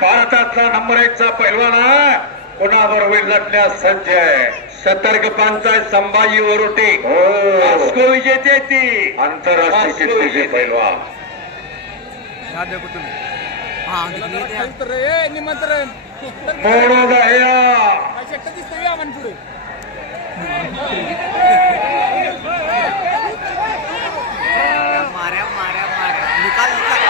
भारतातला नंबर 1 चा पैलवान कोणाबरोबर लढण्यास सज्ज आहे. सतर्क पंचायत संभाजी वरुटे हो विजेते ती आंतरराष्ट्रीय कीर्तीचे पैलवान. निमंत्रण मोडो दह्या माऱ्या माऱ्या माऱ्या निकाल निकाल